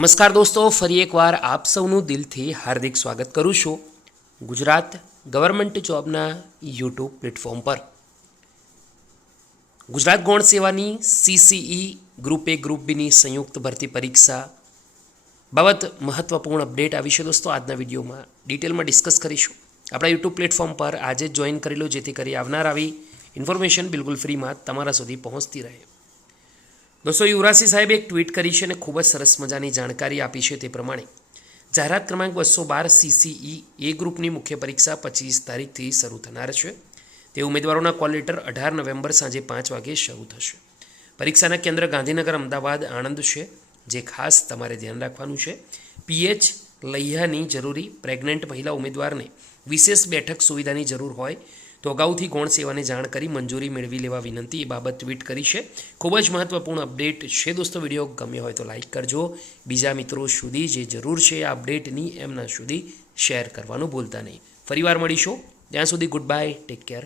નમસ્કાર દોસ્તો, ફરી એકવાર આપ સૌનું દિલથી હાર્દિક સ્વાગત કરું છું ગુજરાત ગવર્મેન્ટ જોબના યુટ્યુબ પ્લેટફોર્મ પર। ગુજરાત ગૌણ સેવાની CCE ગ્રુપ એ ગ્રુપ બીની સંયુક્ત ભરતી પરીક્ષા બાબત મહત્વપૂર્ણ અપડેટ આવી છે દોસ્તો। આજના વિડીયોમાં ડિટેલમાં ડિસ્કસ કરીશું। આપણા યુટ્યુબ પ્લેટફોર્મ પર આજે જ જોઈન કરી લો, જેથી કરી આવનાર આવી ઇન્ફોર્મેશન બિલકુલ ફ્રીમાં તમારા સુધી પહોંચતી રહે। દોસ્તો, યુવરાજસિંહ સાહેબે એક ટ્વીટ કરી છે અને ખૂબ જ સરસ મજાની જાણકારી આપી છે। તે પ્રમાણે જાહેરાત ક્રમાંક 212 CCE એ ગ્રુપની મુખ્ય પરીક્ષા 25 તારીખથી શરૂ થનાર છે। તે ઉમેદવારોના કોલ લેટર 18 નવેમ્બર સાંજે 5 વાગે શરૂ થશે। પરીક્ષાના કેન્દ્ર ગાંધીનગર, અમદાવાદ, આણંદ છે। જે ખાસ તમારે ધ્યાન રાખવાનું છે, PH લૈહાની જરૂરી પ્રેગ્નન્ટ મહિલા ઉમેદવારને વિશેષ બેઠક સુવિધાની જરૂર હોય તો અગાઉથી ગૌણ સેવાને જાણ કરી મંજૂરી મેળવી લેવા વિનંતી, એ બાબત ટ્વીટ કરી છે। ખૂબ જ મહત્વપૂર્ણ અપડેટ છે દોસ્તો। વિડીયો ગમ્યો હોય તો લાઇક કરજો, બીજા મિત્રો સુધી જે જરૂર છે આ અપડેટની એમના સુધી શેર કરવાનું ભૂલતા નહીં। ફરીવાર મળીશું, ત્યાં સુધી ગુડ બાય, ટેક કેર।